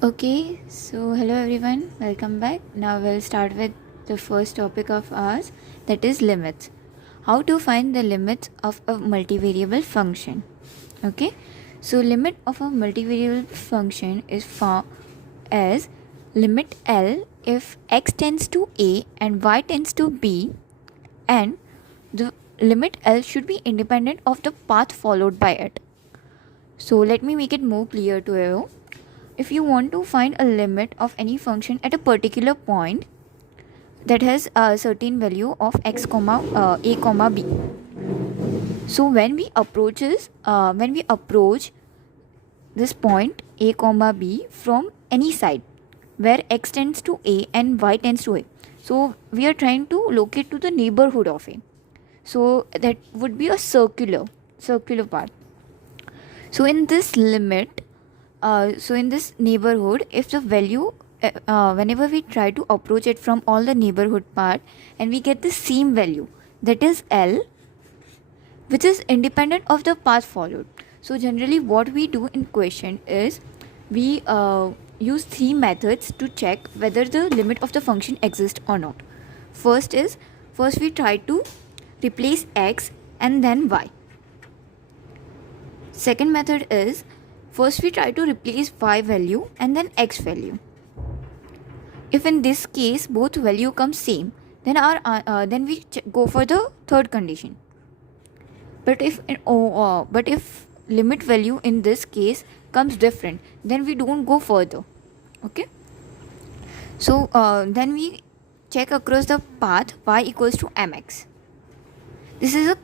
Okay, so hello everyone, welcome back. Now we'll start with the first topic of ours, that is limits. How to find the limits of a multivariable function. Okay, so limit of a multivariable function is found as limit L if x tends to a and y tends to b, and the limit L should be independent of the path followed by it. So let me make it more clear to you. If you want to find a limit of any function at a particular point that has a certain value of x comma a comma b, so when we approach this point a comma b from any side where x tends to a and y tends to a, so we are trying to locate to the neighborhood of a, so that would be a circular path. So in this limit, so in this neighborhood, if the value whenever we try to approach it from all the neighborhood part and we get the same value, that is L, which is independent of the path followed. So generally what we do in question is we use three methods to check whether the limit of the function exists or not. First we try to replace x and then y. Second method is first we try to replace y value and then x value. If in this case both value come same, then we go for the third condition. But if limit value in this case comes different, then we don't go further. Okay. So then we check across the path y equals to mx. This is a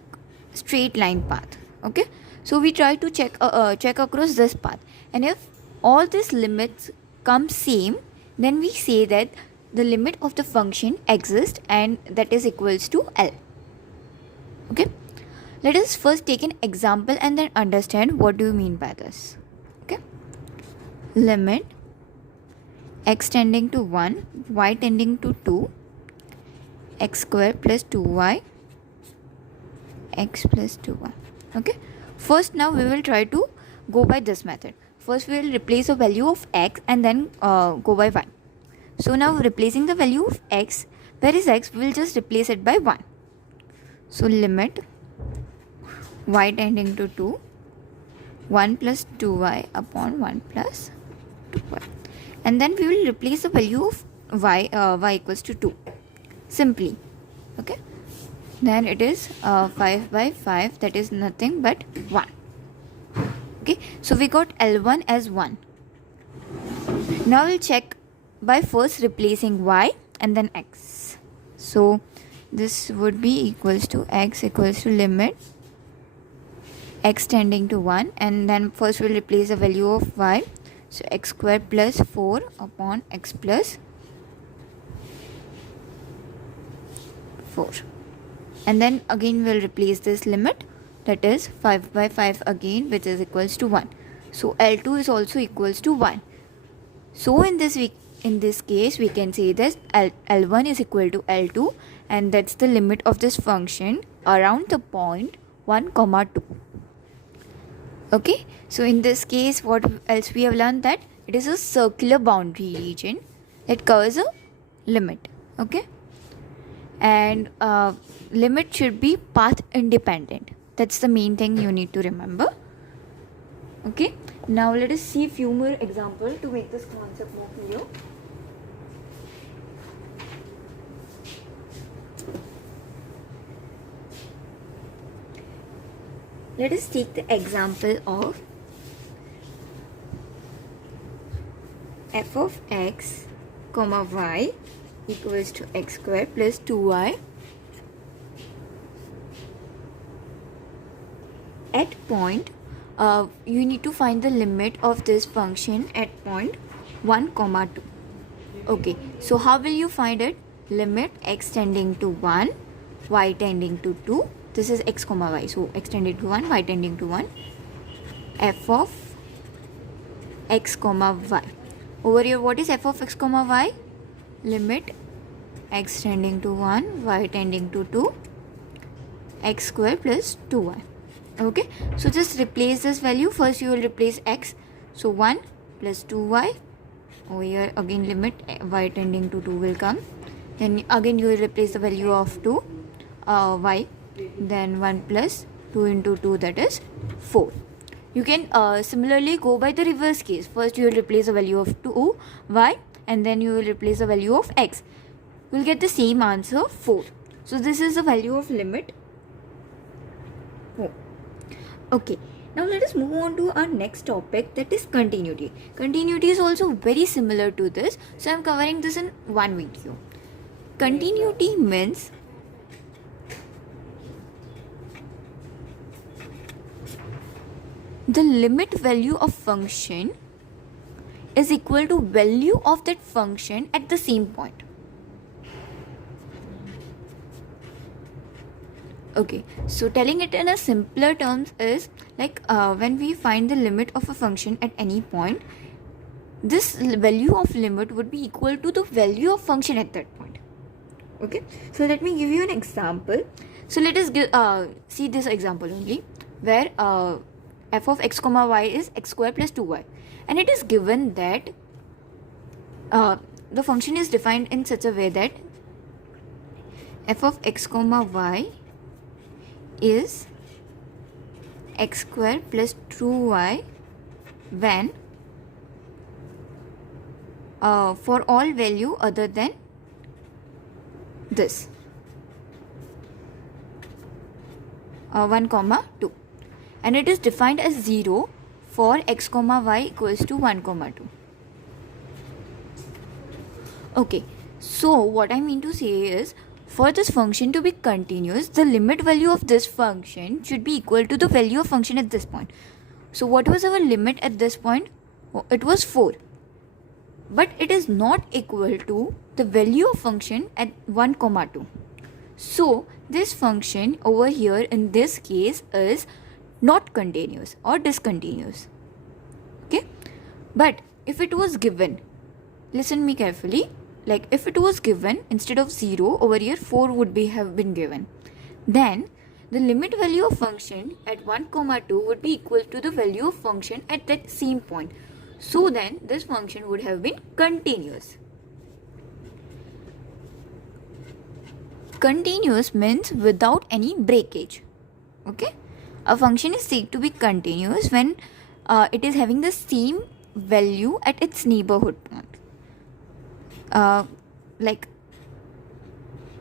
straight line path. Okay. So we try to check across this path, and if all these limits come same, then we say that the limit of the function exists and that is equals to L. Okay. Let us first take an example and then understand what do you mean by this. Okay. Limit x tending to 1, y tending to 2, x square plus 2y, x plus 2y. Okay. First, now we will try to go by this method. First, we will replace the value of x and then go by y. So now replacing the value of x, where is x? We will just replace it by 1. So limit y tending to 2, 1 plus 2y upon 1 plus 2y. And then we will replace the value of y equals to 2. Simply. Okay. Then it is 5 by 5, that is nothing but 1. Okay, so we got L1 as 1. Now we'll check by first replacing y and then x. So this would be equals to x equals to limit x tending to 1, and then first we'll replace the value of y. So x square plus 4 upon x plus 4. And then again we'll replace this limit, that is 5 by 5 again, which is equals to 1. So L2 is also equals to 1. So in this case we can say that L1 is equal to L2, and that's the limit of this function around the point 1 comma 2. Okay, so in this case what else we have learned, that it is a circular boundary region that covers a limit. Okay. And limit should be path independent. That's the main thing you need to remember. Okay. Now let us see few more examples to make this concept more clear. Let us take the example of f of x comma y equals to x square plus 2y at point you need to find the limit of this function at point 1 comma 2. Okay, so how will you find it? Limit x tending to 1, y tending to 2. This is x comma y, so x tending to 1, y tending to 1, f of x comma y. Over here, what is f of x comma y? Limit x tending to 1, y tending to 2, x square plus 2y. Okay, so just replace this value. First you will replace x, so 1 plus 2y over here again limit y tending to 2 will come. Then again you will replace the value of 2 y, then 1 plus 2 into 2, that is 4. You can similarly go by the reverse case. First you will replace the value of 2 y and then you will replace the value of x. You will get the same answer 4. So this is the value of limit 4. Okay, now let us move on to our next topic, that is continuity. Continuity is also very similar to this, so I am covering this in one video. Continuity means the limit value of function is equal to value of that function at the same point. Okay, so telling it in a simpler terms is like when we find the limit of a function at any point, this value of limit would be equal to the value of function at that point. Okay, so let me give you an example. So let us see this example only, where f of x comma y is x square plus 2y, and it is given that the function is defined in such a way that f of x comma y is x square plus 2y when for all value other than this 1 comma 2, and it is defined as 0 for x comma y equals to 1 comma 2. Okay, so what I mean to say is, for this function to be continuous, the limit value of this function should be equal to the value of function at this point. So what was our limit at this point? It was 4. But it is not equal to the value of function at 1 comma 2. So this function over here in this case is not continuous or discontinuous. Okay? But if it was given, listen me carefully, like if it was given instead of 0 over here 4 would have been given, then the limit value of function at 1 comma 2 would be equal to the value of function at that same point. So then this function would have been continuous. Continuous means without any breakage. Okay, a function is said to be continuous when it is having the same value at its neighborhood point. Like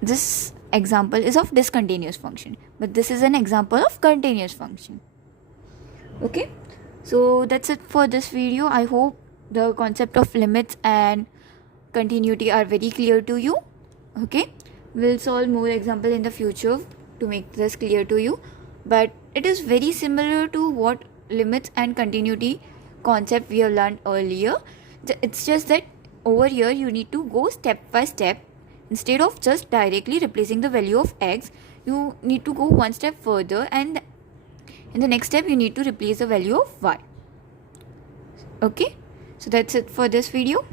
this example is of discontinuous function, but this is an example of continuous function. Okay, so that's it for this video. I hope the concept of limits and continuity are very clear to you. Okay, we'll solve more example in the future to make this clear to you, but it is very similar to what limits and continuity concept we have learned earlier. It's just that over here you need to go step by step. Instead of just directly replacing the value of x, you need to go one step further, and in the next step you need to replace the value of y. Okay, so that's it for this video.